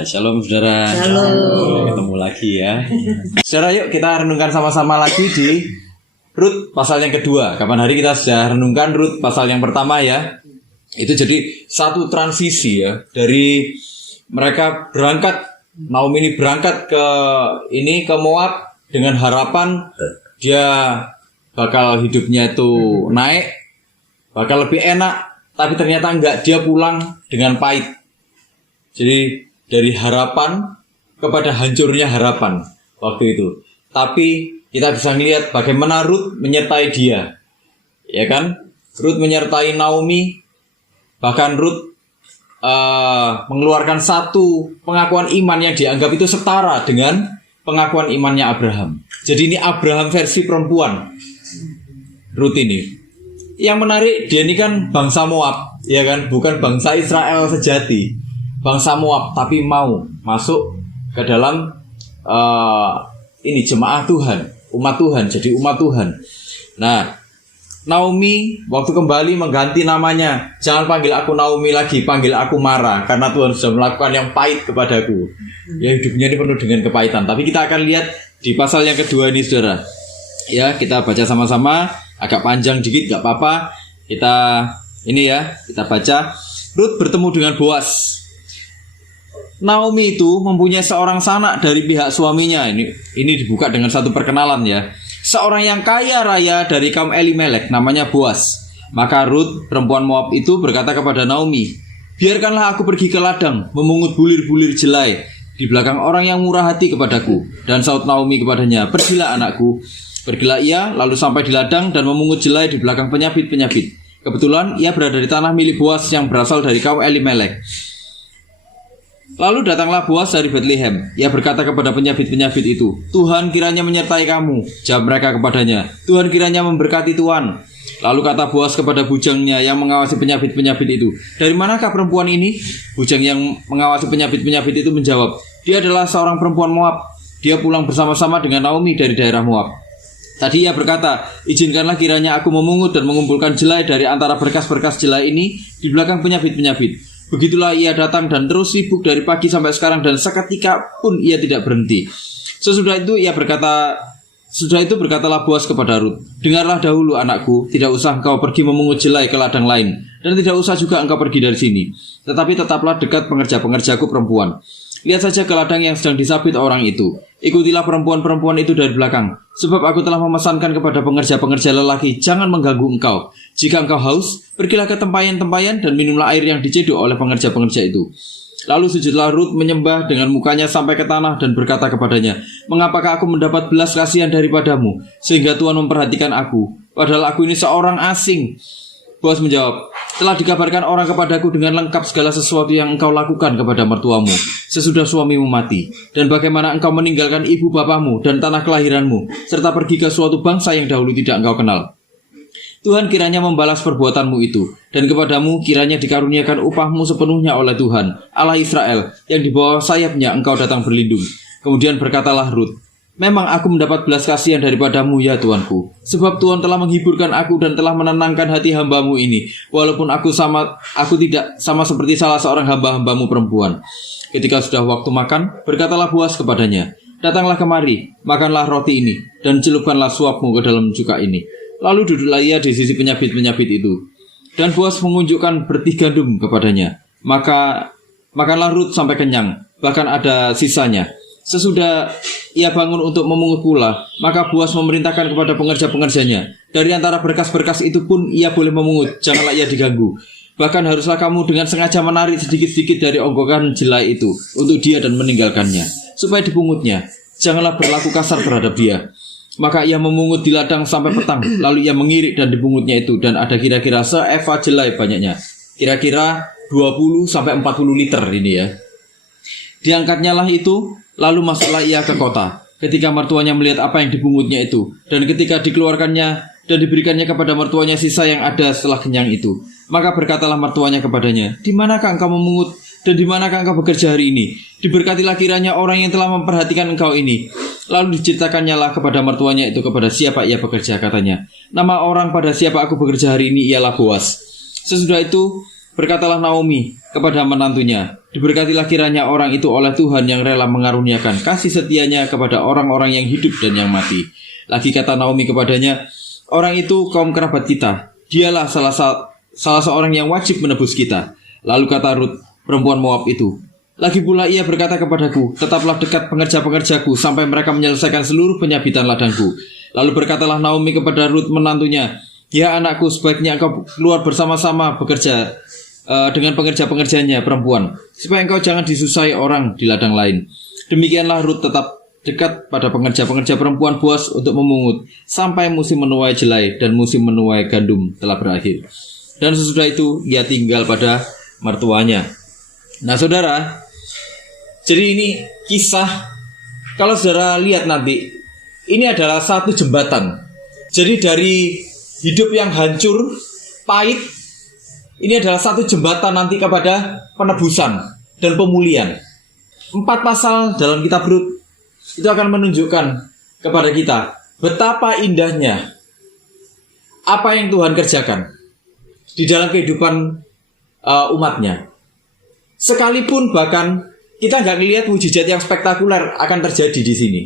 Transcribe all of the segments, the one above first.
Ya, shalom saudara. Shalom. Ketemu lagi ya. Saudara, yuk kita renungkan sama-sama lagi di Rut pasal yang kedua. Kapan hari kita sudah renungkan Rut pasal yang pertama ya. Itu jadi satu transisi ya. Dari mereka berangkat, Naomi ini berangkat ke Moab dengan harapan dia bakal hidupnya itu naik, bakal lebih enak. Tapi ternyata enggak, dia pulang dengan pahit. Jadi dari harapan kepada hancurnya harapan waktu itu. Tapi kita bisa melihat bagaimana Rut menyertai dia. Ya kan? Rut menyertai Naomi. Bahkan Rut mengeluarkan satu pengakuan iman yang dianggap itu setara dengan pengakuan imannya Abraham. Jadi ini Abraham versi perempuan. Rut ini. Yang menarik, dia ini kan bangsa Moab, ya kan? Bukan bangsa Israel sejati. Bangsa Moab, tapi mau masuk ke dalam ini jemaah Tuhan, umat Tuhan, jadi umat Tuhan. Nah, Naomi waktu kembali mengganti namanya. Jangan panggil aku Naomi lagi, panggil aku Mara, karena Tuhan sudah melakukan yang pahit kepadaku. Ya, hidupnya ini penuh dengan kepahitan. Tapi kita akan lihat di pasal yang kedua ini, saudara. Ya, kita baca sama-sama. Agak panjang dikit, gak apa-apa. Kita baca. Rut bertemu dengan Boas. Naomi itu mempunyai seorang sanak dari pihak suaminya. Ini dibuka dengan satu perkenalan ya. Seorang yang kaya raya dari kaum Elimelek, namanya Boas. Maka Rut, perempuan Moab itu berkata kepada Naomi, biarkanlah aku pergi ke ladang, memungut bulir-bulir jelai di belakang orang yang murah hati kepadaku. Dan saut Naomi kepadanya, pergilah anakku. Pergilah ia, lalu sampai di ladang dan memungut jelai di belakang penyabit-penyabit. Kebetulan ia berada di tanah milik Boas yang berasal dari kaum Elimelek. Lalu datanglah Boas dari Betlehem. Ia berkata kepada penyabit-penyabit itu, Tuhan kiranya menyertai kamu. Jawab mereka kepadanya, Tuhan kiranya memberkati Tuhan. Lalu kata Boas kepada bujangnya yang mengawasi penyabit-penyabit itu, dari manakah perempuan ini? Bujang yang mengawasi penyabit-penyabit itu menjawab, dia adalah seorang perempuan Moab. Dia pulang bersama-sama dengan Naomi dari daerah Moab. Tadi ia berkata, izinkanlah kiranya aku memungut dan mengumpulkan jelai dari antara berkas-berkas jelai ini di belakang penyabit-penyabit. Begitulah ia datang dan terus sibuk dari pagi sampai sekarang dan seketika pun ia tidak berhenti. Sesudah itu berkatalah Boas kepada Rut, dengarlah dahulu anakku, tidak usah engkau pergi memungut jelai ke ladang lain, dan tidak usah juga engkau pergi dari sini. Tetapi tetaplah dekat pengerja-pengerjaku perempuan. Lihat saja ke ladang yang sedang disabit orang itu. Ikutilah perempuan-perempuan itu dari belakang. Sebab aku telah memesankan kepada pengerja-pengerja lelaki, jangan mengganggu engkau. Jika engkau haus, pergilah ke tempayan-tempayan dan minumlah air yang dicedok oleh pengerja-pengerja itu. Lalu sujudlah Rut menyembah dengan mukanya sampai ke tanah dan berkata kepadanya, mengapakah aku mendapat belas kasihan daripadamu, sehingga Tuhan memperhatikan aku, padahal aku ini seorang asing. Boas menjawab, telah dikabarkan orang kepadaku dengan lengkap segala sesuatu yang engkau lakukan kepada mertuamu sesudah suamimu mati, dan bagaimana engkau meninggalkan ibu bapamu dan tanah kelahiranmu, serta pergi ke suatu bangsa yang dahulu tidak engkau kenal. Tuhan kiranya membalas perbuatanmu itu, dan kepadamu kiranya dikaruniakan upahmu sepenuhnya oleh Tuhan, Allah Israel, yang di bawah sayapnya engkau datang berlindung. Kemudian berkatalah Rut, memang aku mendapat belas kasihan daripadamu ya Tuanku, sebab Tuhan telah menghiburkan aku dan telah menenangkan hati hambamu ini, walaupun aku tidak sama seperti salah seorang hamba-hambamu perempuan. Ketika sudah waktu makan, berkatalah Boas kepadanya, datanglah kemari, makanlah roti ini, dan celupkanlah suapmu ke dalam cuka ini. Lalu duduklah ia di sisi penyabit-penyabit itu. Dan Boas mengunjukkan bertih gandum kepadanya. Maka makanlah Rut sampai kenyang, bahkan ada sisanya. Sesudah ia bangun untuk memungut pula, maka Boas memerintahkan kepada pengerja-pengerjanya, dari antara berkas-berkas itu pun ia boleh memungut, janganlah ia diganggu. Bahkan haruslah kamu dengan sengaja menarik sedikit-sedikit dari onggokan jelai itu untuk dia dan meninggalkannya, supaya dipungutnya. Janganlah berlaku kasar terhadap dia. Maka ia memungut di ladang sampai petang, lalu ia mengirik dan dipungutnya itu, dan ada kira-kira seeva jelai banyaknya, kira-kira 20 sampai 40 liter ini ya. Diangkatnya lah itu, lalu masuklah ia ke kota. Ketika mertuanya melihat apa yang dipungutnya itu, dan ketika dikeluarkannya dan diberikannya kepada mertuanya sisa yang ada setelah kenyang itu, maka berkatalah mertuanya kepadanya, di manakah engkau memungut dan di manakah engkau bekerja hari ini? Diberkatilah kiranya orang yang telah memperhatikan engkau ini. Lalu diceritakannya lah kepada mertuanya itu kepada siapa ia bekerja, katanya, nama orang pada siapa aku bekerja hari ini ialah Boas. Sesudah itu berkatalah Naomi, kepada menantunya. Diberkatilah kiranya orang itu oleh Tuhan yang rela mengaruniakan kasih setianya kepada orang-orang yang hidup dan yang mati. Lagi kata Naomi kepadanya, orang itu kaum kerabat kita. Dialah salah seorang yang wajib menebus kita. Lalu kata Rut, perempuan Moab itu, lagi pula ia berkata kepadaku, tetaplah dekat pengerja-pengerjaku sampai mereka menyelesaikan seluruh penyabitan ladangku. Lalu berkatalah Naomi kepada Rut menantunya, ya anakku, sebaiknya engkau keluar bersama-sama bekerja dengan pengerja-pengerjanya perempuan, supaya engkau jangan disusahi orang di ladang lain. Demikianlah Rut tetap dekat pada pengerja-pengerja perempuan Boas untuk memungut sampai musim menuai jelai dan musim menuai gandum telah berakhir. Dan sesudah itu ia tinggal pada mertuanya. Nah saudara, jadi ini kisah, kalau saudara lihat nanti, ini adalah satu jembatan. Jadi dari hidup yang hancur, pahit, ini adalah satu jembatan nanti kepada penebusan dan pemulihan. 4 pasal dalam kitab Rut itu akan menunjukkan kepada kita betapa indahnya apa yang Tuhan kerjakan di dalam kehidupan umatnya. Sekalipun bahkan kita nggak melihat mujizat yang spektakuler akan terjadi di sini.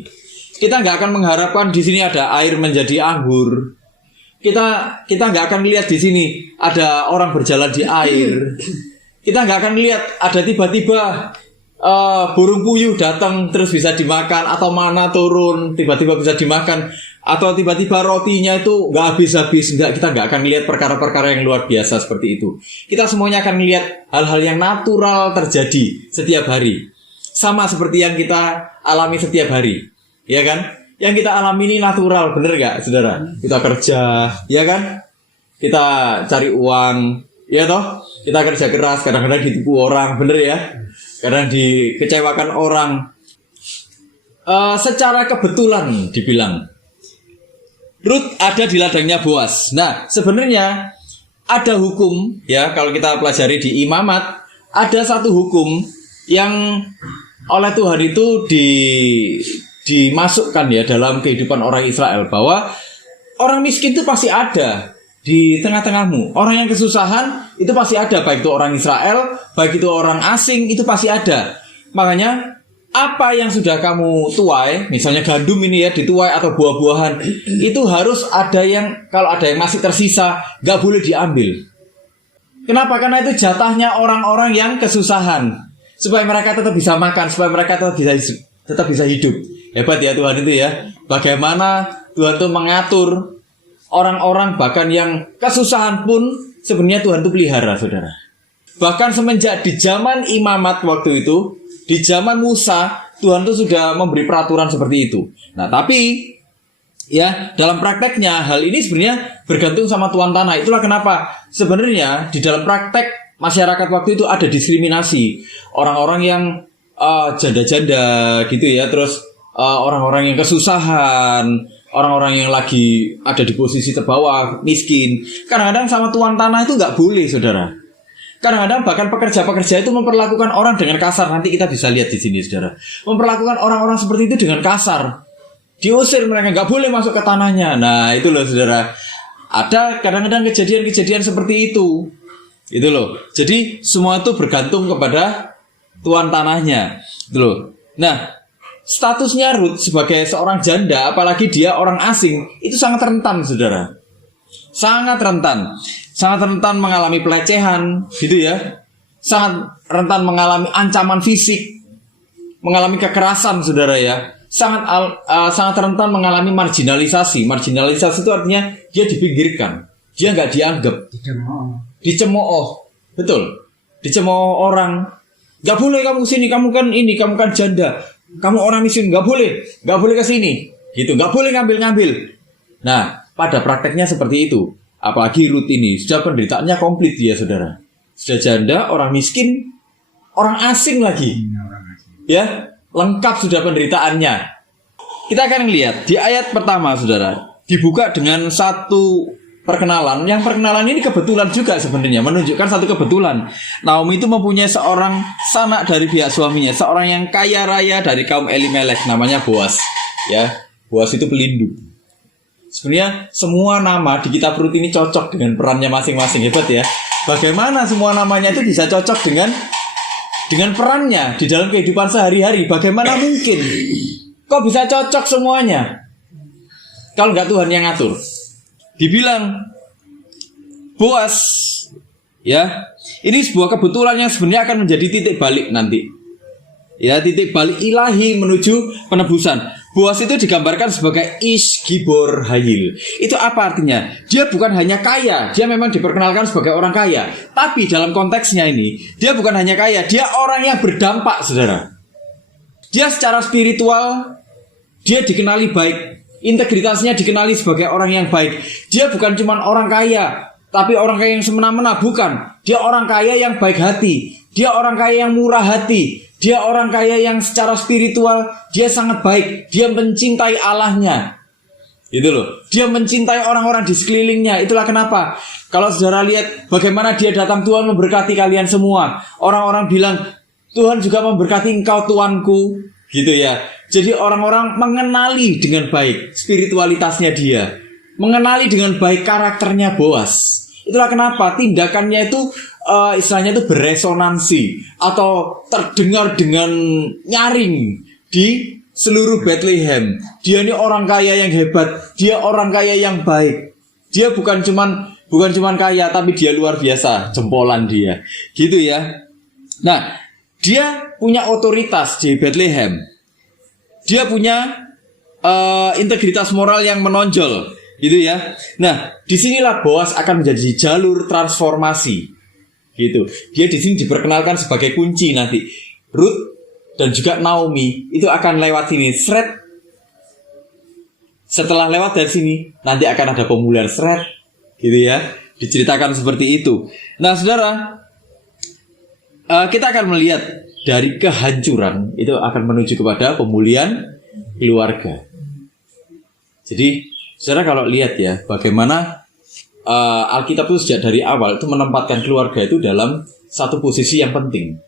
Kita nggak akan mengharapkan di sini ada air menjadi anggur. Kita nggak akan lihat di sini ada orang berjalan di air. Kita nggak akan lihat ada tiba-tiba burung puyuh datang terus bisa dimakan, atau mana turun tiba-tiba bisa dimakan, atau tiba-tiba rotinya itu nggak habis-habis. Kita nggak akan lihat perkara-perkara yang luar biasa seperti itu. Kita semuanya akan melihat hal-hal yang natural terjadi setiap hari, sama seperti yang kita alami setiap hari, ya kan? Yang kita alami ini natural, bener nggak, saudara? Kita kerja, ya kan? Kita cari uang, ya toh? Kita kerja keras, kadang-kadang ditipu orang, bener ya? Kadang dikecewakan orang. Secara kebetulan dibilang, Rut ada di ladangnya Boas. Nah, sebenarnya ada hukum, ya, kalau kita pelajari di Imamat, ada satu hukum yang oleh Tuhan itu dimasukkan ya dalam kehidupan orang Israel, bahwa orang miskin itu pasti ada di tengah-tengahmu. Orang yang kesusahan itu pasti ada, baik itu orang Israel, baik itu orang asing, itu pasti ada. Makanya apa yang sudah kamu tuai, misalnya gandum ini ya dituai, atau buah-buahan, itu harus ada yang, kalau ada yang masih tersisa, gak boleh diambil. Kenapa? Karena itu jatahnya orang-orang yang kesusahan, supaya mereka tetap bisa makan, supaya mereka tetap bisa hidup. Hebat ya Tuhan itu ya. Bagaimana Tuhan itu mengatur orang-orang bahkan yang kesusahan pun sebenarnya Tuhan itu pelihara, saudara. Bahkan semenjak di zaman Imamat waktu itu, di zaman Musa, Tuhan itu sudah memberi peraturan seperti itu. Nah, tapi ya dalam prakteknya hal ini sebenarnya bergantung sama tuan tanah. Itulah kenapa sebenarnya di dalam praktek masyarakat waktu itu ada diskriminasi. Orang-orang yang janda-janda gitu ya, terus orang-orang yang kesusahan, orang-orang yang lagi ada di posisi terbawah, miskin. Kadang-kadang sama tuan tanah itu nggak boleh, saudara. Kadang-kadang bahkan pekerja-pekerja itu memperlakukan orang dengan kasar. Nanti kita bisa lihat di sini, saudara. Memperlakukan orang-orang seperti itu dengan kasar. Diusir mereka, nggak boleh masuk ke tanahnya. Nah, itu loh, saudara. Ada kadang-kadang kejadian-kejadian seperti itu. Itu loh. Jadi semua itu bergantung kepada tuan tanahnya. Itu loh. Nah, statusnya Rut sebagai seorang janda, apalagi dia orang asing, itu sangat rentan, saudara. Sangat rentan. Sangat rentan mengalami pelecehan, gitu ya. Sangat rentan mengalami ancaman fisik, mengalami kekerasan, saudara ya. Sangat rentan mengalami marginalisasi. Marginalisasi itu artinya dia dipinggirkan, dia nggak dianggap, dicemooh. Betul, dicemooh orang. Nggak boleh kamu sini, kamu kan ini, kamu kan janda, kamu orang miskin, nggak boleh ke sini, gitu, nggak boleh ngambil. Nah, pada prakteknya seperti itu. Apalagi Rut ini sudah penderitaannya komplit dia, saudara. Sudah janda, orang miskin, orang asing lagi, ya, lengkap sudah penderitaannya. Kita akan lihat di ayat pertama, saudara, dibuka dengan satu perkenalan. Yang perkenalan ini kebetulan juga sebenarnya, menunjukkan satu kebetulan. Naomi itu mempunyai seorang sanak dari pihak suaminya, seorang yang kaya raya dari kaum Elimelek, namanya Boas. Ya, Boas itu pelindung. Sebenarnya semua nama di kitab Rut ini cocok dengan perannya masing-masing. Hebat ya. Bagaimana semua namanya itu bisa cocok dengan perannya di dalam kehidupan sehari-hari? Bagaimana mungkin? Kok bisa cocok semuanya? Kalau nggak Tuhan yang ngatur. Dibilang Boas, ya, ini sebuah kebetulan yang sebenarnya akan menjadi titik balik nanti. Ya, titik balik ilahi menuju penebusan. Boas itu digambarkan sebagai Ish Gibor Hayil. Itu apa artinya? Dia bukan hanya kaya, dia memang diperkenalkan sebagai orang kaya. Tapi dalam konteksnya ini, dia bukan hanya kaya, dia orang yang berdampak, saudara. Dia secara spiritual, dia dikenali baik. Integritasnya dikenali sebagai orang yang baik. Dia bukan cuma orang kaya, tapi orang kaya yang semena-mena, bukan. Dia orang kaya yang baik hati. Dia orang kaya yang murah hati. Dia orang kaya yang secara spiritual, dia sangat baik. Dia mencintai Allahnya. Itu loh. Dia mencintai orang-orang di sekelilingnya. Itulah kenapa. Kalau saudara lihat bagaimana dia datang, Tuhan memberkati kalian semua. Orang-orang bilang, Tuhan juga memberkati engkau Tuanku. Gitu ya. Jadi orang-orang mengenali dengan baik spiritualitasnya dia. Mengenali dengan baik karakternya Boas. Itulah kenapa tindakannya itu istilahnya itu beresonansi atau terdengar dengan nyaring di seluruh Bethlehem. Dia ini orang kaya yang hebat, dia orang kaya yang baik. Dia bukan cuman kaya, tapi dia luar biasa, jempolan dia. Gitu ya. Nah, dia punya otoritas di Bethlehem. Dia punya integritas moral yang menonjol. Gitu ya. Nah, disinilah Boas akan menjadi jalur transformasi. Gitu. Dia di sini diperkenalkan sebagai kunci nanti. Ruth dan juga Naomi itu akan lewat sini. Setelah lewat dari sini, nanti akan ada pemulihan gitu ya. Diceritakan seperti itu. Nah, saudara, kita akan melihat dari kehancuran itu akan menuju kepada pemulihan keluarga. Jadi saudara kalau lihat ya, bagaimana Alkitab itu sejak dari awal itu menempatkan keluarga itu dalam satu posisi yang penting.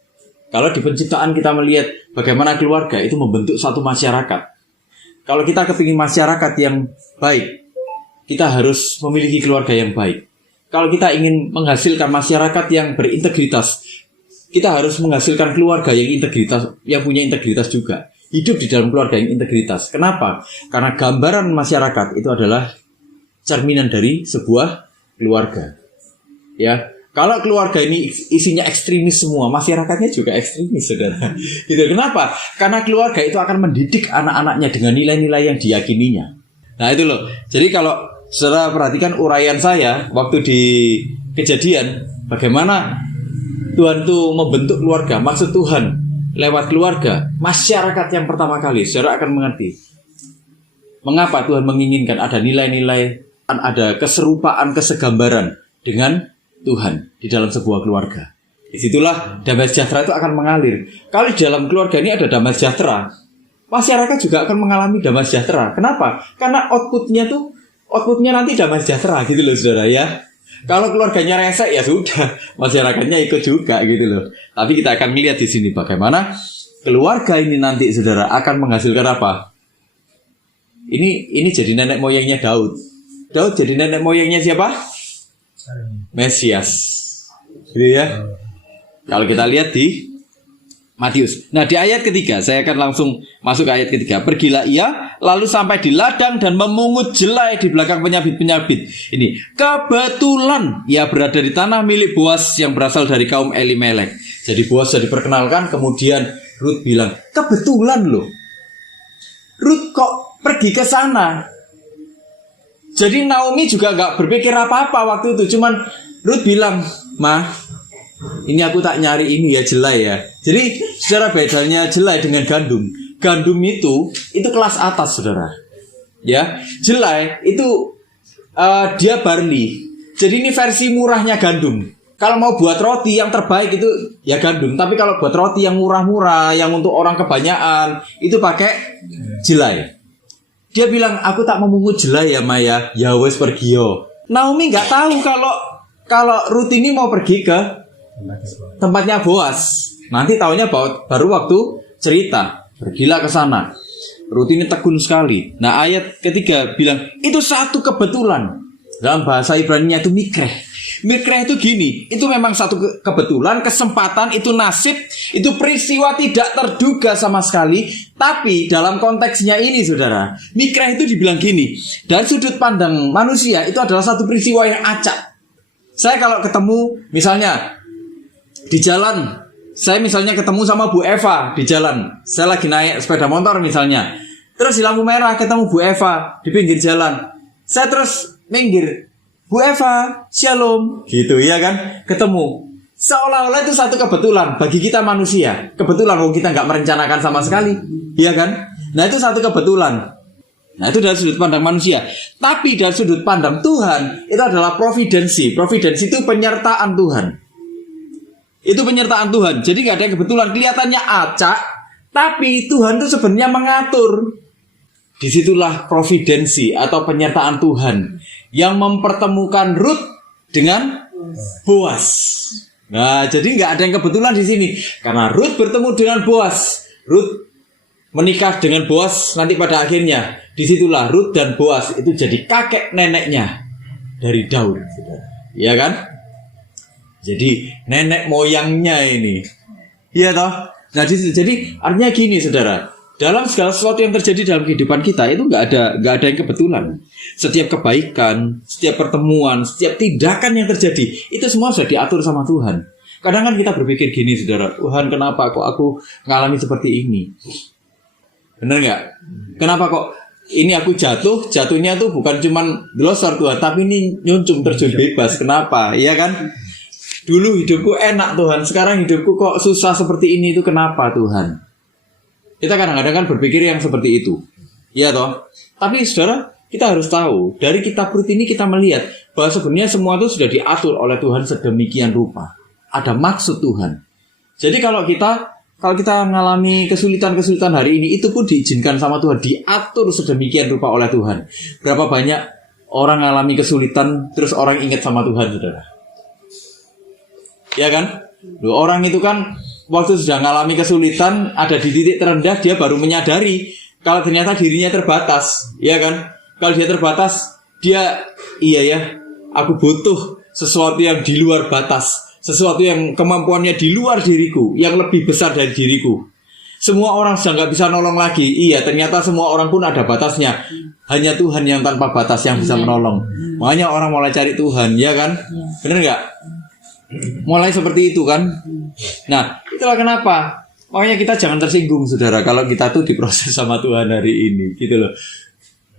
Kalau di penciptaan kita melihat bagaimana keluarga itu membentuk satu masyarakat. Kalau kita kepingin masyarakat yang baik, kita harus memiliki keluarga yang baik. Kalau kita ingin menghasilkan masyarakat yang berintegritas, kita harus menghasilkan keluarga yang integritas, yang punya integritas juga. Hidup di dalam keluarga yang integritas. Kenapa? Karena gambaran masyarakat itu adalah cerminan dari sebuah keluarga. Ya, kalau keluarga ini isinya ekstremis semua, masyarakatnya juga ekstremis, saudara. Gitu. Kenapa? Karena keluarga itu akan mendidik anak-anaknya dengan nilai-nilai yang diyakininya. Nah itu loh. Jadi kalau saudara perhatikan uraian saya waktu di Kejadian, bagaimana Tuhan itu membentuk keluarga. Maksud Tuhan lewat keluarga, masyarakat yang pertama kali, saudara akan mengerti mengapa Tuhan menginginkan ada nilai-nilai, ada keserupaan, kesegambaran dengan Tuhan di dalam sebuah keluarga. Disitulah damai sejahtera itu akan mengalir. Kalau di dalam keluarga ini ada damai sejahtera, masyarakat juga akan mengalami damai sejahtera. Kenapa? Karena outputnya nanti damai sejahtera gitu loh, saudara ya. Kalau keluarganya resek ya sudah, masyarakatnya ikut juga gitu loh. Tapi kita akan melihat di sini bagaimana keluarga ini nanti, saudara, akan menghasilkan apa? Ini jadi nenek moyangnya Daud. Daud jadi nenek moyangnya siapa? Mesias. Gitu ya. Kalau kita lihat di Matius. Nah, di ayat ketiga, saya akan langsung masuk ke ayat ketiga. Pergilah ia, lalu sampai di ladang dan memungut jelai di belakang penyabit-penyabit. Ini, kebetulan ia berada di tanah milik Boas yang berasal dari kaum Elimelek. Jadi Boas sudah diperkenalkan, kemudian Ruth bilang, kebetulan loh. Ruth kok pergi ke sana? Jadi Naomi juga gak berpikir apa-apa waktu itu. Cuman Ruth bilang, "Ma, ini aku tak nyari ini ya, jelai ya." Jadi secara bedanya jelai dengan gandum. Gandum itu kelas atas, saudara. Ya, jelai itu dia barley. Jadi ini versi murahnya gandum. Kalau mau buat roti yang terbaik itu ya gandum. Tapi kalau buat roti yang murah-murah, yang untuk orang kebanyakan, itu pakai jelai. Dia bilang, aku tak memungut jelai ya Maya. Ya wes pergi yo. Naomi nggak tahu kalau Ruth ini mau pergi ke tempatnya Boas. Nanti taunya baru waktu cerita. Pergilah ke sana. Ruth ini tekun sekali. Nah, ayat ketiga bilang itu satu kebetulan. Dalam bahasa Ibrani-nya itu mikreh. Mikreh itu gini, itu memang satu kebetulan, kesempatan, itu nasib, itu peristiwa tidak terduga sama sekali. Tapi dalam konteksnya ini saudara, mikreh itu dibilang gini, dari sudut pandang manusia itu adalah satu peristiwa yang acak. Saya kalau ketemu misalnya di jalan, saya misalnya ketemu sama Bu Eva di jalan, saya lagi naik sepeda motor misalnya, terus di lampu merah ketemu Bu Eva di pinggir jalan, saya terus minggir, Bu Eva, shalom, gitu ya kan, ketemu. Seolah-olah itu satu kebetulan bagi kita manusia. Kebetulan kalau kita nggak merencanakan sama sekali, ya kan? Nah itu satu kebetulan. Nah itu dari sudut pandang manusia. Tapi dari sudut pandang Tuhan itu adalah providensi. Providensi itu penyertaan Tuhan. Itu penyertaan Tuhan. Jadi nggak ada yang kebetulan. Kelihatannya acak, tapi Tuhan itu sebenarnya mengatur. Disitulah providensi atau penyertaan Tuhan yang mempertemukan Ruth dengan Boas. Nah, jadi nggak ada yang kebetulan di sini, karena Ruth bertemu dengan Boas. Ruth menikah dengan Boas nanti pada akhirnya. Disitulah Ruth dan Boas itu jadi kakek neneknya dari Daud, ya kan? Jadi nenek moyangnya ini, iya toh. Nah, jadi artinya gini, saudara. Dalam segala sesuatu yang terjadi dalam kehidupan kita itu nggak ada yang kebetulan. Setiap kebaikan, setiap pertemuan, setiap tindakan yang terjadi itu semua sudah diatur sama Tuhan. Kadang kan kita berpikir gini, saudara, Tuhan kenapa kok aku ngalami seperti ini? Bener nggak? Kenapa kok ini aku jatuhnya tuh bukan cuman glosor Tuhan, tapi ini nyuncum terjun bebas. Kenapa? Iya kan? Dulu hidupku enak Tuhan, sekarang hidupku kok susah seperti ini, itu kenapa Tuhan? Kita kadang-kadang kan berpikir yang seperti itu, iya toh. Tapi saudara, kita harus tahu dari kitab Rut ini kita melihat bahwa sebenarnya semua itu sudah diatur oleh Tuhan sedemikian rupa. Ada maksud Tuhan. Jadi kalau kita mengalami kesulitan-kesulitan hari ini, itu pun diizinkan sama Tuhan, diatur sedemikian rupa oleh Tuhan. Berapa banyak orang mengalami kesulitan terus orang ingat sama Tuhan, saudara? Ya kan? Orang itu kan waktu sudah mengalami kesulitan, ada di titik terendah, dia baru menyadari kalau ternyata dirinya terbatas, ya kan? Kalau dia terbatas, dia iya ya, aku butuh sesuatu yang di luar batas, sesuatu yang kemampuannya di luar diriku, yang lebih besar dari diriku. Semua orang sudah nggak bisa nolong lagi. Iya, ternyata semua orang pun ada batasnya. Hanya Tuhan yang tanpa batas yang bisa menolong. Makanya orang mulai cari Tuhan, ya kan? Bener nggak? Mulai seperti itu kan. Nah itulah kenapa makanya kita jangan tersinggung, saudara, kalau kita tuh diproses sama Tuhan hari ini, gitu loh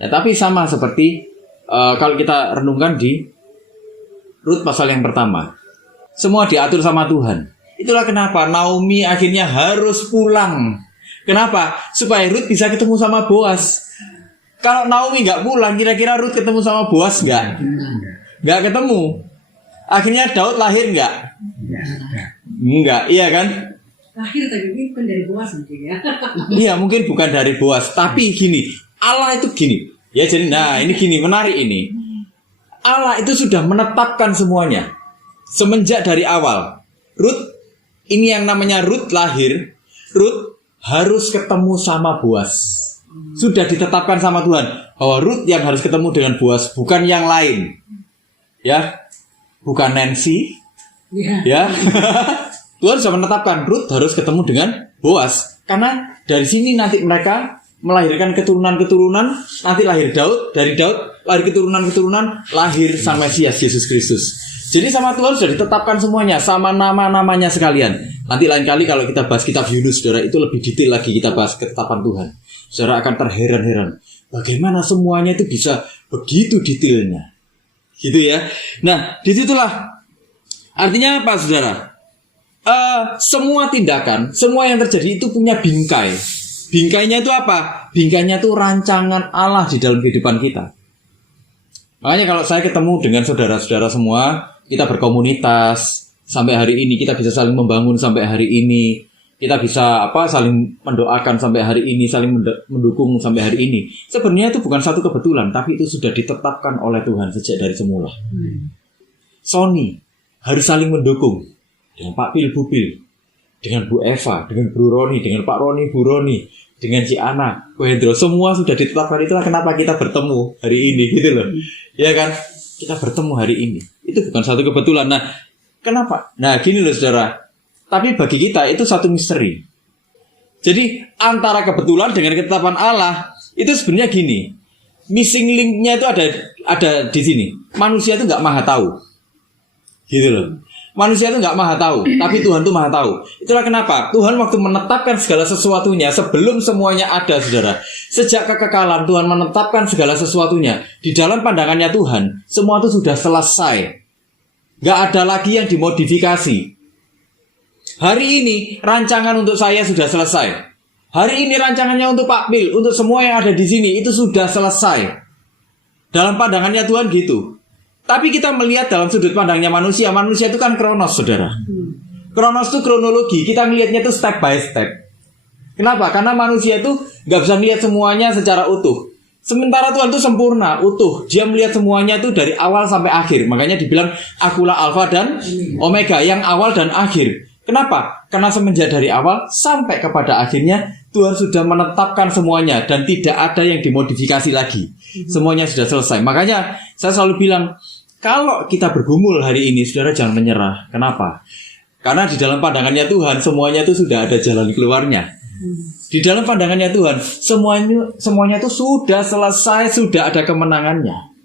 ya. Tapi sama seperti kalau kita renungkan di Rut pasal yang pertama, semua diatur sama Tuhan. Itulah kenapa Naomi akhirnya harus pulang. Kenapa? Supaya Rut bisa ketemu sama Boas. Kalau Naomi nggak pulang, kira-kira Rut ketemu sama Boas nggak? Nggak ketemu. Akhirnya Daud lahir nggak? Enggak, iya kan? Lahir tapi bukan dari Boas mungkin ya. Iya, mungkin bukan dari Boas. Tapi gini, Allah itu gini. Ya jadi, nah ini gini, menarik ini. Allah itu sudah menetapkan semuanya. Semenjak dari awal. Rut, ini yang namanya Rut lahir. Rut harus ketemu sama Boas. Sudah ditetapkan sama Tuhan bahwa Rut yang harus ketemu dengan Boas, bukan yang lain. Ya. Bukan Nancy, ya. Tuhan sudah menetapkan Rut harus ketemu dengan Boas, karena dari sini nanti mereka melahirkan keturunan-keturunan, nanti lahir Daud, dari Daud lahir keturunan-keturunan, lahir Sang Mesias Yesus Kristus. Jadi sama Tuhan sudah ditetapkan semuanya, sama nama-namanya sekalian. Nanti lain kali kalau kita bahas kitab Yunus, saudara, itu lebih detail lagi kita bahas ketetapan Tuhan. Saudara akan terheran-heran bagaimana semuanya itu bisa begitu detailnya. Gitu ya. Nah, disitulah artinya apa, saudara? Semua tindakan, semua yang terjadi itu punya bingkai. Bingkainya itu apa? Bingkainya itu rancangan Allah di dalam kehidupan kita. Makanya kalau saya ketemu dengan saudara-saudara semua, kita berkomunitas sampai hari ini, kita bisa saling membangun sampai hari ini. Kita bisa saling mendoakan sampai hari ini, saling mendukung sampai hari ini. Sebenarnya itu bukan satu kebetulan, tapi itu sudah ditetapkan oleh Tuhan sejak dari semula. Sony harus saling mendukung dengan Pak Pil Bu Pil. dengan Bu Eva, dengan Bro Roni, dengan Pak Roni, Bu Roni, dengan si Ana, Bu Hendro, semua sudah ditetapkan. Itulah kenapa kita bertemu hari ini, gitu loh. Ya kan? Kita bertemu hari ini. Itu bukan satu kebetulan. Nah, kenapa? Nah, gini loh saudara. Tapi bagi kita itu satu misteri. Jadi antara kebetulan dengan ketetapan Allah itu sebenarnya gini. Missing link-nya itu ada di sini. Manusia itu nggak maha tahu. Gitu loh. Manusia itu nggak maha tahu, tapi Tuhan itu maha tahu. Itulah kenapa Tuhan waktu menetapkan segala sesuatunya sebelum semuanya ada, saudara. Sejak kekekalan Tuhan menetapkan segala sesuatunya. Di dalam pandangannya Tuhan, semua itu sudah selesai. Nggak ada lagi yang dimodifikasi. Hari ini rancangan untuk saya sudah selesai. Hari ini rancangannya untuk Pak Bil, untuk semua yang ada di sini itu sudah selesai. Dalam pandangannya Tuhan gitu. Tapi kita melihat dalam sudut pandangnya manusia. Manusia itu kan kronos, saudara. Kronos itu kronologi. Kita melihatnya itu step by step. Kenapa? Karena manusia itu nggak bisa melihat semuanya secara utuh. Sementara Tuhan itu sempurna, utuh. Dia melihat semuanya itu dari awal sampai akhir. Makanya dibilang akulah alfa dan omega, yang awal dan akhir. Kenapa? Karena semenjak dari awal sampai kepada akhirnya Tuhan sudah menetapkan semuanya dan tidak ada yang dimodifikasi lagi. Semuanya sudah selesai. Makanya saya selalu bilang, kalau kita bergumul hari ini, saudara jangan menyerah. Kenapa? Karena di dalam pandangannya Tuhan semuanya itu sudah ada jalan keluarnya. Di dalam pandangannya Tuhan semuanya itu sudah selesai, sudah ada kemenangannya.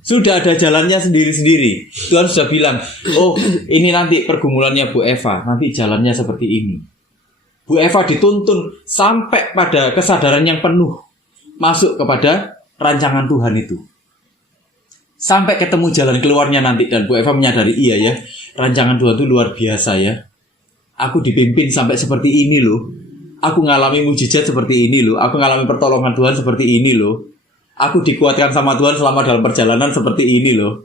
Sudah ada jalannya sendiri-sendiri. Tuhan sudah bilang, oh ini nanti pergumulannya Bu Eva, nanti jalannya seperti ini. Bu Eva dituntun sampai pada kesadaran yang penuh, masuk kepada rancangan Tuhan itu. Sampai ketemu jalan keluarnya nanti. Dan Bu Eva menyadari, iya ya, rancangan Tuhan itu luar biasa ya. Aku dipimpin sampai seperti ini loh. Aku ngalami mujizat seperti ini loh. Aku ngalami pertolongan Tuhan seperti ini loh. Aku dikuatkan sama Tuhan selama dalam perjalanan seperti ini loh.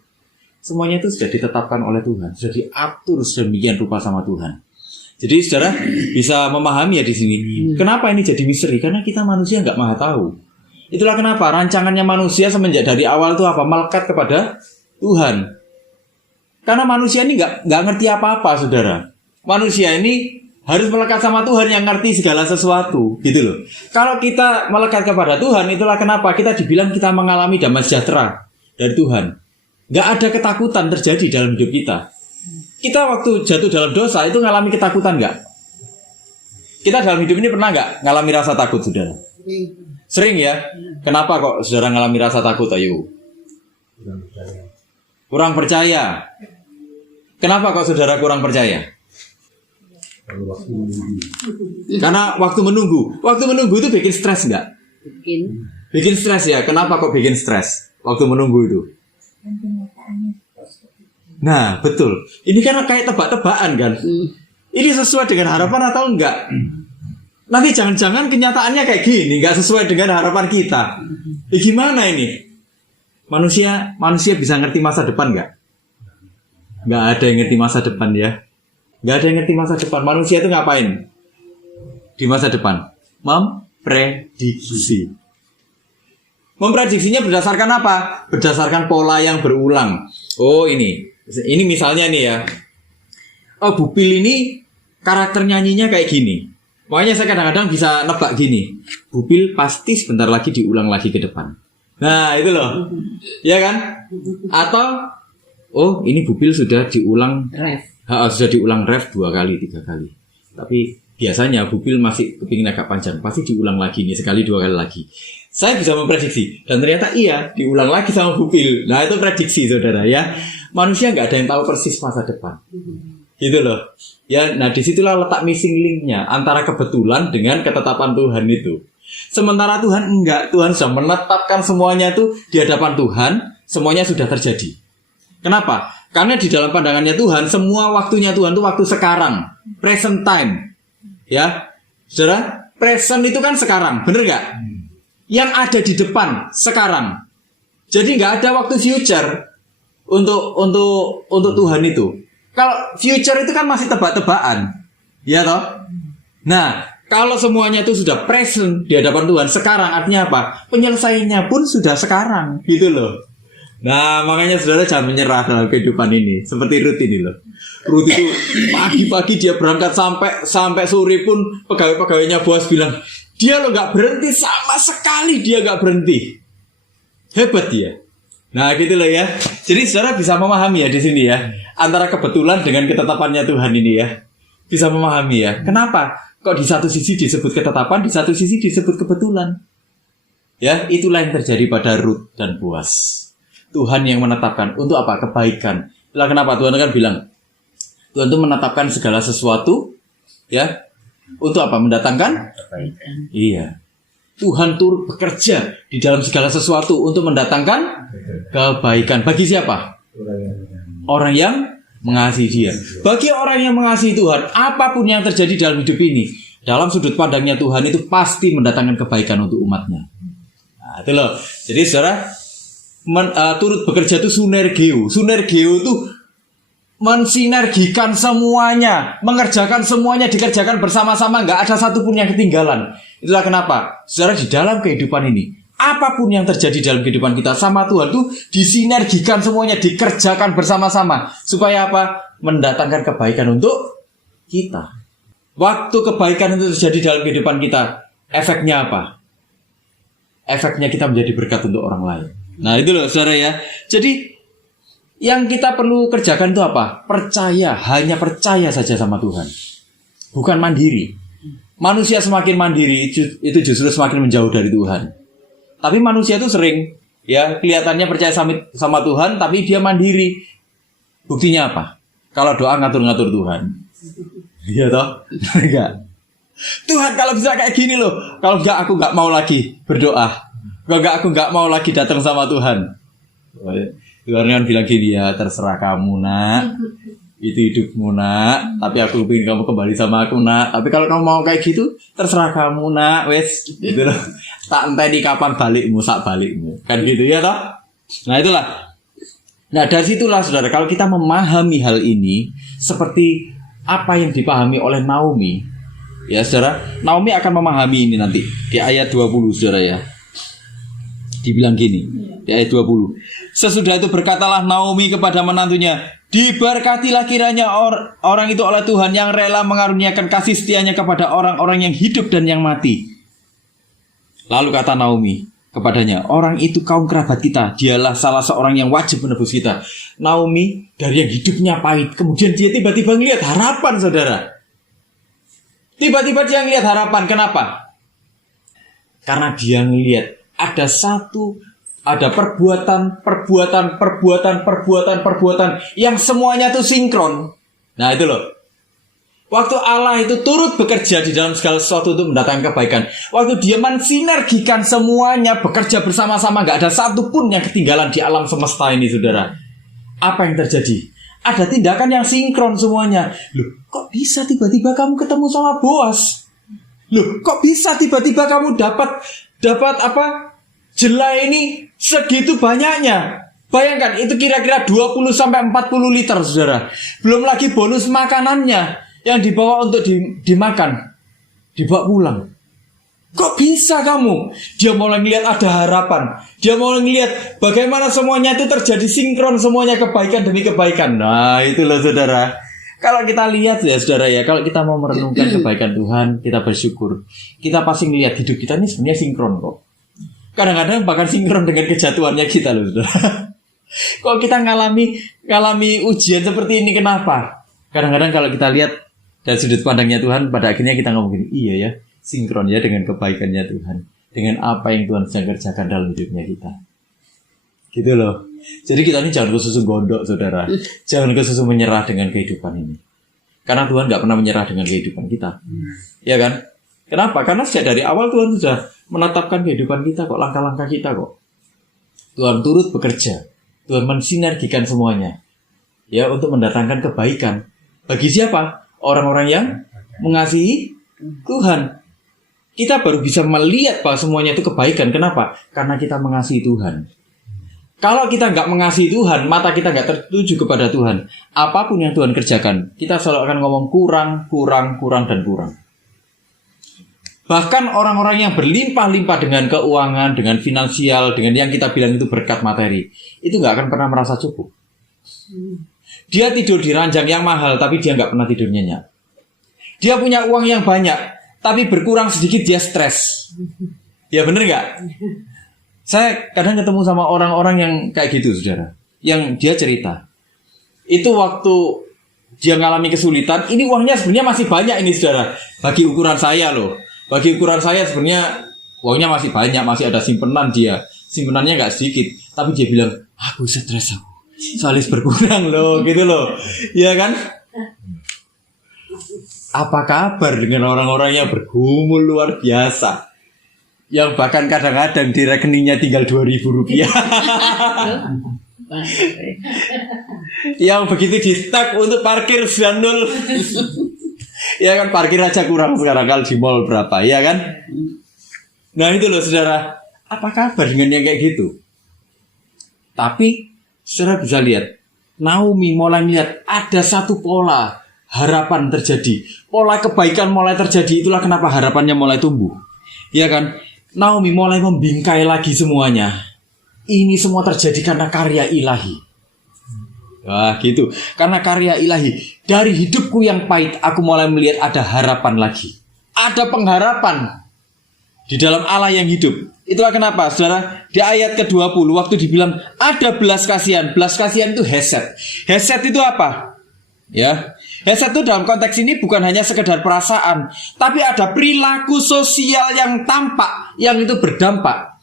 Semuanya itu sudah ditetapkan oleh Tuhan, sudah diatur sedemikian rupa sama Tuhan. Jadi saudara bisa memahami ya di sini. Kenapa ini jadi misteri? Karena kita manusia nggak maha tahu. Itulah kenapa rancangannya manusia semenjak dari awal itu apa? Melekat kepada Tuhan. Karena manusia ini nggak ngerti apa-apa, saudara. Manusia ini harus melekat sama Tuhan yang ngerti segala sesuatu, gitu loh. Kalau kita melekat kepada Tuhan, itulah kenapa kita dibilang kita mengalami damai sejahtera dari Tuhan. Nggak ada ketakutan terjadi dalam hidup kita. Kita waktu jatuh dalam dosa itu ngalami ketakutan nggak? Kita dalam hidup ini pernah nggak ngalami rasa takut, saudara? Sering ya? Kenapa kok saudara ngalami rasa takut? Ayo. Kurang percaya. Kenapa kok saudara kurang percaya? Karena waktu menunggu. Waktu menunggu itu bikin stres nggak? Bikin stres ya. Kenapa kok bikin stres waktu menunggu itu? Nah betul. Ini kan kayak tebak-tebakan kan. Ini sesuai dengan harapan atau enggak? Nanti jangan-jangan kenyataannya kayak gini, nggak sesuai dengan harapan kita. Gimana ini? Manusia bisa ngerti masa depan nggak? Nggak ada yang ngerti masa depan ya. Nggak ada yang ngerti masa depan. Manusia itu ngapain di masa depan? Memprediksi. Memprediksinya berdasarkan apa? Berdasarkan pola yang berulang. Oh ini misalnya nih ya. Oh Bu Pil ini karakter nyanyinya kayak gini. Makanya saya kadang-kadang bisa nebak gini. Bu Pil pasti sebentar lagi diulang lagi ke depan. Nah itu loh. Ya kan? Atau oh ini Bu Pil sudah diulang sudah diulang ref 2 kali 3 kali. Tapi biasanya Bu Pil masih kepingin agak panjang. Pasti diulang lagi nih, sekali 2 kali lagi. Saya bisa memprediksi. Dan ternyata iya, diulang lagi sama Bu Pil. Nah itu prediksi saudara ya. Manusia nggak ada yang tahu persis masa depan. Gitu loh. Ya, nah disitulah letak missing linknya antara kebetulan dengan ketetapan Tuhan itu. Sementara Tuhan enggak. Tuhan sudah menetapkan semuanya itu di hadapan Tuhan. Semuanya sudah terjadi. Kenapa? Karena di dalam pandangannya Tuhan, semua waktunya Tuhan itu waktu sekarang, present time. Ya, saudara, present itu kan sekarang, bener nggak? Yang ada di depan sekarang. Jadi nggak ada waktu future untuk Tuhan itu. Kalau future itu kan masih tebak-tebakan, ya toh? Nah, kalau semuanya itu sudah present di hadapan Tuhan sekarang, artinya apa? Penyelesaiannya pun sudah sekarang, gitu loh. Nah, makanya saudara jangan menyerah dalam kehidupan ini. Seperti Ruth ini loh. Ruth itu pagi-pagi dia berangkat sampai sore pun pegawai-pegawainya Boas bilang, dia loh nggak berhenti sama sekali, dia nggak berhenti. Hebat dia. Nah, gitu loh ya. Jadi saudara bisa memahami ya di sini ya, antara kebetulan dengan ketetapannya Tuhan ini ya. Bisa memahami ya. Kenapa? Kok di satu sisi disebut ketetapan, di satu sisi disebut kebetulan. Ya, itulah yang terjadi pada Ruth dan Boas. Tuhan yang menetapkan untuk apa? Kebaikan. Itulah kenapa Tuhan kan bilang, Tuhan itu menetapkan segala sesuatu ya untuk apa? Mendatangkan Kebaikan. Iya. Tuhan turut bekerja di dalam segala sesuatu untuk mendatangkan kebaikan. Bagi siapa? Orang yang mengasihi Dia. Bagi orang yang mengasihi Tuhan, apapun yang terjadi dalam hidup ini, dalam sudut pandangnya Tuhan itu pasti mendatangkan kebaikan untuk umatnya. Nah, itu loh. Jadi saudara, turut bekerja itu sunergeo. Sunergeo itu mensinergikan semuanya, mengerjakan semuanya, dikerjakan bersama-sama, nggak ada satupun yang ketinggalan. Itulah kenapa, saudara, di dalam kehidupan ini, apapun yang terjadi dalam kehidupan kita sama Tuhan itu disinergikan semuanya, dikerjakan bersama-sama. Supaya apa? Mendatangkan kebaikan untuk kita. Waktu kebaikan itu terjadi dalam kehidupan kita, efeknya apa? Efeknya kita menjadi berkat untuk orang lain. Nah itu loh saudara ya. Jadi yang kita perlu kerjakan itu apa? Percaya, hanya percaya saja sama Tuhan. Bukan mandiri. Manusia semakin mandiri itu justru semakin menjauh dari Tuhan. Tapi manusia itu sering ya kelihatannya percaya sama Tuhan, tapi dia mandiri. Buktinya apa? Kalau doa ngatur-ngatur Tuhan. Iya toh? Enggak. Tuhan kalau bisa kayak gini loh. Kalau enggak aku enggak mau lagi berdoa. Kalau enggak aku enggak mau lagi datang sama Tuhan. Tuhan kan bilang gini ya, terserah kamu nak. Itu hidupmu nak. Tapi aku ingin kamu kembali sama aku nak. Tapi kalau kamu mau kayak gitu, terserah kamu nak. Wes, gitu loh. Tak enteni kapan balikmu, sak balikmu. Kan gitu ya toh? Nah itulah. Nah dari situlah saudara, kalau kita memahami hal ini seperti apa yang dipahami oleh Naomi, ya saudara, Naomi akan memahami ini nanti di ayat 20 saudara ya. Dibilang gini di ayat 20, sesudah itu berkatalah Naomi kepada menantunya, diberkatilah kiranya orang itu oleh Tuhan yang rela mengaruniakan kasih setianya kepada orang-orang yang hidup dan yang mati. Lalu kata Naomi kepadanya, orang itu kaum kerabat kita, dialah salah seorang yang wajib menebus kita. Naomi dari yang hidupnya pahit, kemudian dia tiba-tiba ngelihat harapan saudara. Tiba-tiba dia ngelihat harapan, kenapa? Karena dia ngelihat ada perbuatan yang semuanya itu sinkron. Nah itu loh. Waktu Allah itu turut bekerja di dalam segala sesuatu untuk mendatangkan kebaikan. Waktu dia mensinergikan semuanya, bekerja bersama-sama, gak ada satupun yang ketinggalan di alam semesta ini saudara. Apa yang terjadi? Ada tindakan yang sinkron semuanya. Loh, kok bisa tiba-tiba kamu ketemu sama Boas? Loh, kok bisa tiba-tiba kamu dapat apa? Jelai ini segitu banyaknya. Bayangkan itu kira-kira 20 sampai 40 liter saudara. Belum lagi bonus makanannya yang dibawa untuk dimakan, dibawa pulang. Kok bisa kamu? Dia mulai melihat ada harapan. Dia mulai melihat bagaimana semuanya itu terjadi sinkron, semuanya kebaikan demi kebaikan. Nah itu loh saudara. Kalau kita lihat ya saudara ya, kalau kita mau merenungkan kebaikan Tuhan, kita bersyukur. Kita pasti melihat hidup kita ini sebenarnya sinkron kok. Kadang-kadang bahkan sinkron dengan kejatuhannya kita loh saudara. Kok kita ngalami ujian seperti ini, kenapa? Kadang-kadang kalau kita lihat dari sudut pandangnya Tuhan, pada akhirnya kita ngomong gini, iya ya, sinkron ya dengan kebaikannya Tuhan, dengan apa yang Tuhan sedang kerjakan dalam hidupnya kita. Gitu loh. Jadi kita ini jangan kesusu gondok saudara. Jangan kesusu menyerah dengan kehidupan ini. Karena Tuhan gak pernah menyerah dengan kehidupan kita. Ya kan? Kenapa? Karena sejak dari awal Tuhan sudah menetapkan kehidupan kita kok, langkah-langkah kita kok. Tuhan turut bekerja. Tuhan mensinergikan semuanya. Ya, untuk mendatangkan kebaikan. Bagi siapa? Orang-orang yang mengasihi Tuhan. Kita baru bisa melihat bahwa semuanya itu kebaikan. Kenapa? Karena kita mengasihi Tuhan. Kalau kita nggak mengasihi Tuhan, mata kita nggak tertuju kepada Tuhan, apapun yang Tuhan kerjakan, kita selalu akan ngomong kurang, dan kurang. Bahkan orang-orang yang berlimpah-limpah dengan keuangan, dengan finansial, dengan yang kita bilang itu berkat materi, itu nggak akan pernah merasa cukup. Dia tidur di ranjang yang mahal, tapi dia nggak pernah tidur nyenyak. Dia punya uang yang banyak, tapi berkurang sedikit dia stres. Ya bener nggak? Saya kadang ketemu sama orang-orang yang kayak gitu, saudara. Yang dia cerita, itu waktu dia ngalami kesulitan, ini uangnya sebenarnya masih banyak ini, saudara. Bagi ukuran saya loh. Bagi ukuran saya sebenarnya uangnya masih banyak, masih ada simpenan dia. Simpenannya nggak sedikit, tapi dia bilang, aku stres aku. Soalnya berkurang loh, gitu loh. Iya kan? Apa kabar dengan orang-orang yang bergumul luar biasa? Yang bahkan kadang-kadang di rekeningnya tinggal 2.000 rupiah. Yang begitu di stuck untuk parkir sudah 0. Ya kan, parkir aja kurang sekarang kalau di mall berapa, ya kan? Nah itu loh saudara, apa kabar dengan yang kayak gitu? Tapi saudara bisa lihat, Naomi mulai melihat ada satu pola harapan terjadi. Pola kebaikan mulai terjadi, itulah kenapa harapannya mulai tumbuh. Ya kan, Naomi mulai membingkai lagi semuanya. Ini semua terjadi karena karya ilahi. Wah gitu, karena karya ilahi. Dari hidupku yang pahit, aku mulai melihat ada harapan lagi. Ada pengharapan di dalam Allah yang hidup. Itulah kenapa, saudara, di ayat ke-20 waktu dibilang ada belas kasihan. Belas kasihan itu hesed. Hesed itu apa? Ya, hesed itu dalam konteks ini bukan hanya sekedar perasaan, tapi ada perilaku sosial yang tampak, yang itu berdampak.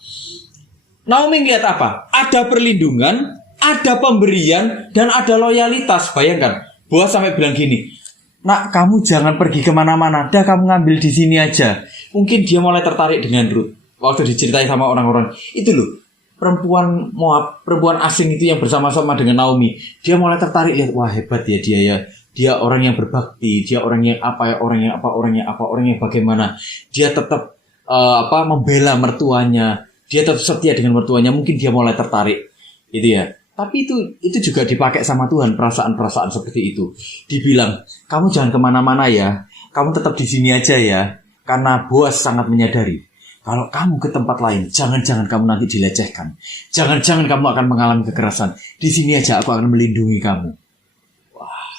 Naomi lihat apa? Ada perlindungan, ada pemberian, dan ada loyalitas. Bayangkan, Boaz sampai bilang gini, nak, kamu jangan pergi kemana-mana, dah kamu ngambil di sini aja. Mungkin dia mulai tertarik dengan Ruth. Waktu diceritain sama orang-orang, itu loh, perempuan Moab, perempuan asing itu yang bersama-sama dengan Naomi. Dia mulai tertarik, lihat, wah hebat ya dia ya. Dia orang yang berbakti, dia orang yang apa, orang yang bagaimana. Dia tetap membela mertuanya. Dia tetap setia dengan mertuanya. Mungkin dia mulai tertarik, gitu ya. Tapi itu juga dipakai sama Tuhan, perasaan-perasaan seperti itu. Dibilang, kamu jangan kemana-mana ya, kamu tetap di sini aja ya. Karena Boaz sangat menyadari, kalau kamu ke tempat lain, jangan-jangan kamu nanti dilecehkan. Jangan-jangan kamu akan mengalami kekerasan. Di sini aja aku akan melindungi kamu. Wah,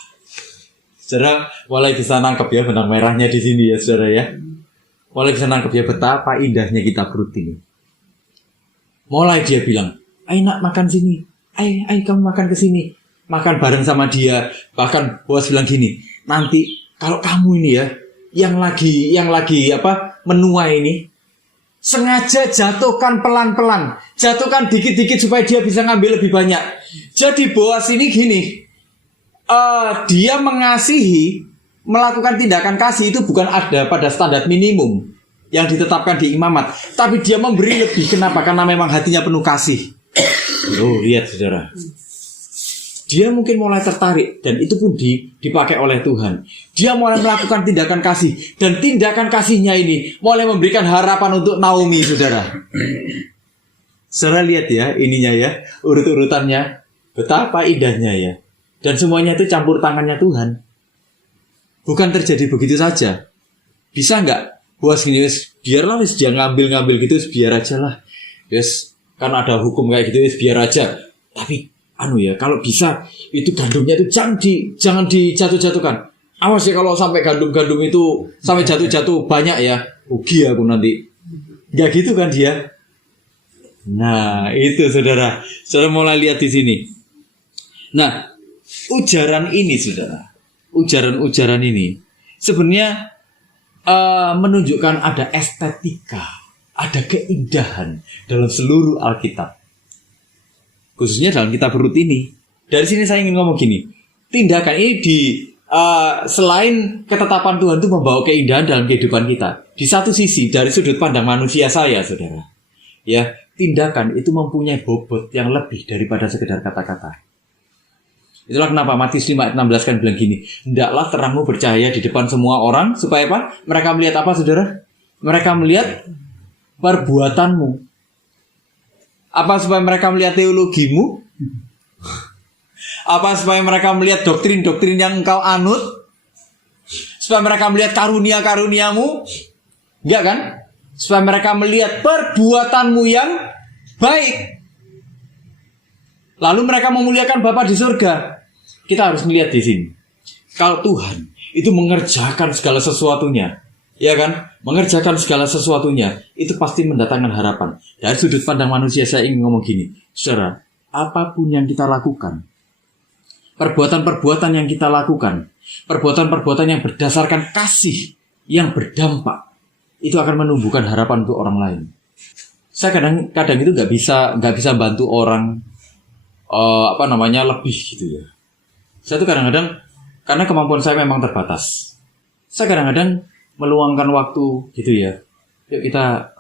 saudara mulai bisa nangkep ya benang merahnya di sini ya, saudara ya. Mulai bisa nangkep ya betapa indahnya kitab Rut ini. Mulai dia bilang, ayo nak makan sini. Ayo kamu makan ke sini. Makan bareng sama dia. Bahkan Boaz bilang gini, nanti kalau kamu ini ya, yang lagi menua ini, sengaja jatuhkan pelan-pelan, jatuhkan dikit-dikit supaya dia bisa ngambil lebih banyak. Jadi Boaz ini gini, dia mengasihi, melakukan tindakan kasih itu bukan ada pada standar minimum yang ditetapkan di imamat, tapi dia memberi lebih. Kenapa? Karena memang hatinya penuh kasih. Oh, lihat saudara, dia mungkin mulai tertarik, dan itu pun dipakai oleh Tuhan. Dia mulai melakukan tindakan kasih, dan tindakan kasihnya ini mulai memberikan harapan untuk Naomi, saudara. Saudara lihat ya, ininya ya, urut-urutannya, betapa indahnya ya. Dan semuanya itu campur tangannya Tuhan. Bukan terjadi begitu saja. Bisa nggak? Boaz gini, biarlah dia ngambil gitu, biar aja lah. Yes, kan ada hukum kayak gitu, biar aja. Tapi ya, kalau bisa itu gandumnya itu jangan dijatuh-jatuhkan. Awas ya kalau sampai gandum itu sampai jatuh-jatuh banyak ya, rugi aku nanti. Gak gitu kan dia. Nah itu saudara mulai lihat di sini. Nah ujaran ini saudara, ujaran ini sebenarnya menunjukkan ada estetika, ada keindahan dalam seluruh Alkitab. Khususnya dalam kitab Rut ini. Dari sini saya ingin ngomong gini, tindakan ini selain ketetapan Tuhan itu membawa keindahan dalam kehidupan kita. Di satu sisi, dari sudut pandang manusia saya, saudara, ya, tindakan itu mempunyai bobot yang lebih daripada sekedar kata-kata. Itulah kenapa Matius 5 ayat 16 kan bilang gini, hendaklah terangmu bercahaya di depan semua orang, supaya apa? Mereka melihat apa, saudara? Mereka melihat perbuatanmu. Apa supaya mereka melihat teologimu? Apa supaya mereka melihat doktrin-doktrin yang engkau anut? Supaya mereka melihat karunia-karuniamu? Enggak kan? Supaya mereka melihat perbuatanmu yang baik. Lalu mereka memuliakan Bapa di surga. Kita harus melihat di sini. Kalau Tuhan itu mengerjakan segala sesuatunya, ya kan? Mengerjakan segala sesuatunya, itu pasti mendatangkan harapan. Dari sudut pandang manusia saya ingin ngomong gini, saudara, apapun yang kita lakukan, perbuatan-perbuatan yang kita lakukan, perbuatan-perbuatan yang berdasarkan kasih, yang berdampak, itu akan menumbuhkan harapan untuk orang lain. Saya kadang itu nggak bisa bantu orang lebih gitu ya. Saya tuh kadang-kadang karena kemampuan saya memang terbatas. Saya kadang-kadang meluangkan waktu gitu ya. Yuk kita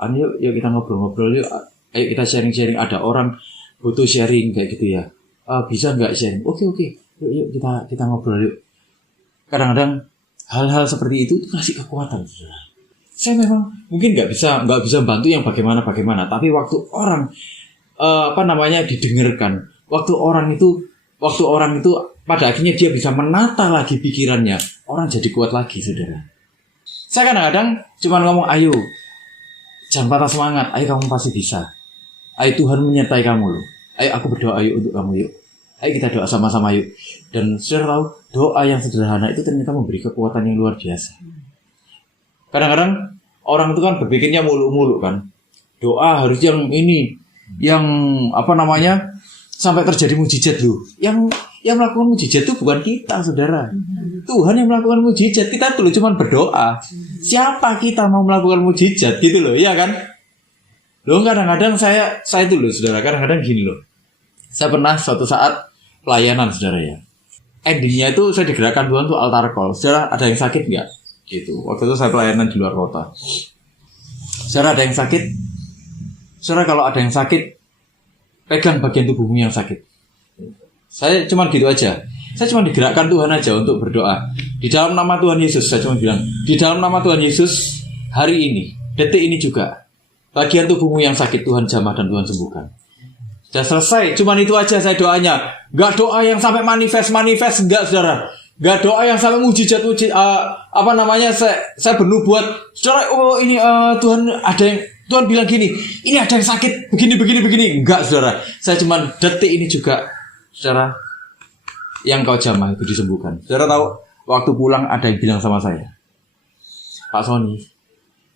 ngobrol-ngobrol yuk. Ayo kita sharing-sharing. Ada orang butuh sharing kayak gitu ya. Bisa nggak sharing? Oke. Yuk kita ngobrol yuk. Kadang-kadang hal-hal seperti itu ngasih kekuatan. Saya memang mungkin nggak bisa bantu yang bagaimana. Tapi waktu orang didengarkan. Waktu orang itu pada akhirnya dia bisa menata lagi pikirannya. Orang jadi kuat lagi, saudara. Saya kadang-kadang cuma ngomong, ayo, jangan patah semangat. Ayo kamu pasti bisa. Ayo Tuhan menyertai kamu loh. Ayo aku berdoa yuk untuk kamu yuk. Ayo kita doa sama-sama yuk. Dan saudara tahu, doa yang sederhana itu ternyata memberi kekuatan yang luar biasa. Kadang-kadang orang itu kan berpikirnya muluk-muluk kan. Doa harus yang ini, yang sampai terjadi mujizat loh. Yang melakukan mujizat itu bukan kita, saudara. Tuhan yang melakukan mujizat. Kita tuh cuma berdoa. Siapa kita mau melakukan mujizat gitu loh, ya kan? Loh kadang-kadang saya itu loh, saudara. Kadang-kadang gini loh. Saya pernah suatu saat pelayanan, saudara ya. Endingnya itu saya digerakkan Tuhan untuk altar call. Saudara, ada yang sakit nggak? Gitu. Waktu itu saya pelayanan di luar kota. Saudara, ada yang sakit? Saudara, kalau ada yang sakit, pegang bagian tubuhmu yang sakit. Saya cuma gitu aja. Saya cuma digerakkan Tuhan aja untuk berdoa. Di dalam nama Tuhan Yesus, saya cuma bilang, di dalam nama Tuhan Yesus, hari ini, detik ini juga, bagian tubuhmu yang sakit Tuhan jamah dan Tuhan sembuhkan. Sudah selesai, cuma itu aja saya doanya. Gak doa yang sampai manifest, enggak, saudara. Gak doa yang sampai mujizat, saya bernubuat, saudara, Tuhan bilang gini, ini ada yang sakit, begini. Enggak, saudara. Saya cuma detik ini juga, saudara, yang kau jamah itu disembuhkan. Saudara tahu, waktu pulang ada yang bilang sama saya, Pak Sony,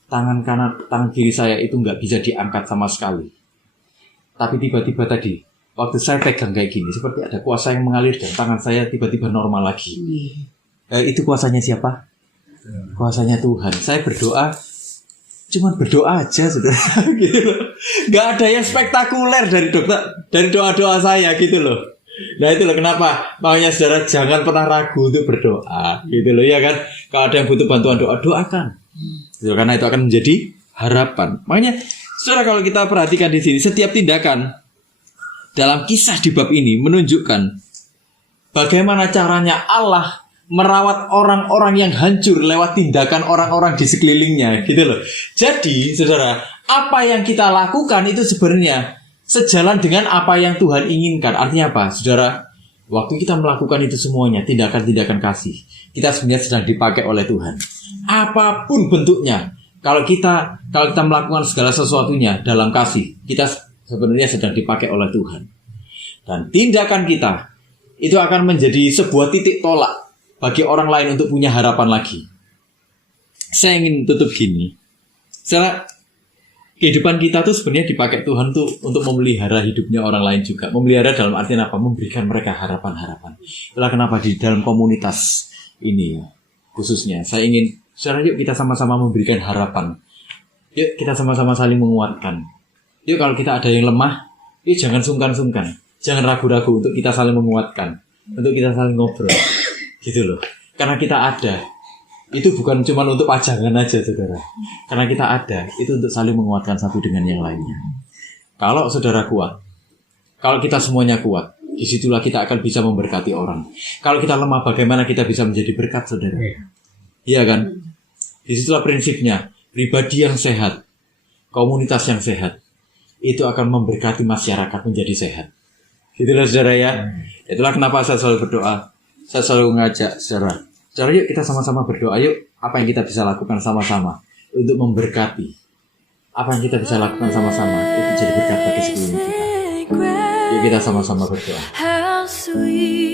tangan kiri saya itu nggak bisa diangkat sama sekali. Tapi tiba-tiba tadi, waktu saya pegang kayak gini, seperti ada kuasa yang mengalir dan tangan saya tiba-tiba normal lagi. Itu kuasanya siapa? Kuasanya Tuhan. Saya berdoa, cuman berdoa aja, saudara, gitu loh. Nggak ada yang spektakuler dari doa-doa saya, gitu loh. Nah itu loh kenapa makanya saudara jangan pernah ragu untuk berdoa, gitu loh ya kan. Kalau ada yang butuh bantuan doa, doakan, gitu, karena itu akan menjadi harapan. Makanya saudara kalau kita perhatikan di sini, setiap tindakan dalam kisah di bab ini menunjukkan bagaimana caranya Allah merawat orang-orang yang hancur lewat tindakan orang-orang di sekelilingnya, gitu loh. Jadi saudara, apa yang kita lakukan itu sebenarnya sejalan dengan apa yang Tuhan inginkan. Artinya apa, saudara? Waktu kita melakukan itu semuanya, tindakan-tindakan kasih, kita sebenarnya sedang dipakai oleh Tuhan. Apapun bentuknya, kalau kita melakukan segala sesuatunya dalam kasih, kita sebenarnya sedang dipakai oleh Tuhan. Dan tindakan kita itu akan menjadi sebuah titik tolak bagi orang lain untuk punya harapan lagi. Saya ingin tutup gini. Kehidupan kita tuh sebenarnya dipakai Tuhan tuh untuk memelihara hidupnya orang lain juga. Memelihara dalam artian apa? Memberikan mereka harapan-harapan. Itulah kenapa di dalam komunitas ini khususnya saya ingin, saudara, yuk kita sama-sama memberikan harapan. Yuk kita sama-sama saling menguatkan. Yuk kalau kita ada yang lemah, yuk jangan sungkan-sungkan. Jangan ragu-ragu untuk kita saling menguatkan. Untuk kita saling ngobrol. Gitu loh. Karena kita ada. Itu bukan cuma untuk pajangan aja, saudara. Karena kita ada, itu untuk saling menguatkan satu dengan yang lainnya. Kalau saudara kuat, kalau kita semuanya kuat, disitulah kita akan bisa memberkati orang. Kalau kita lemah, bagaimana kita bisa menjadi berkat, saudara? Iya kan? Disitulah prinsipnya. Pribadi yang sehat, komunitas yang sehat, itu akan memberkati masyarakat menjadi sehat. Itulah, saudara ya. Itulah kenapa saya selalu berdoa. Saya selalu mengajak saudara, yuk kita sama-sama berdoa. Yuk, apa yang kita bisa lakukan sama-sama untuk memberkati. Apa yang kita bisa lakukan sama-sama itu jadi berkat bagi sekeliling kita. Yuk kita sama-sama berdoa. How sweet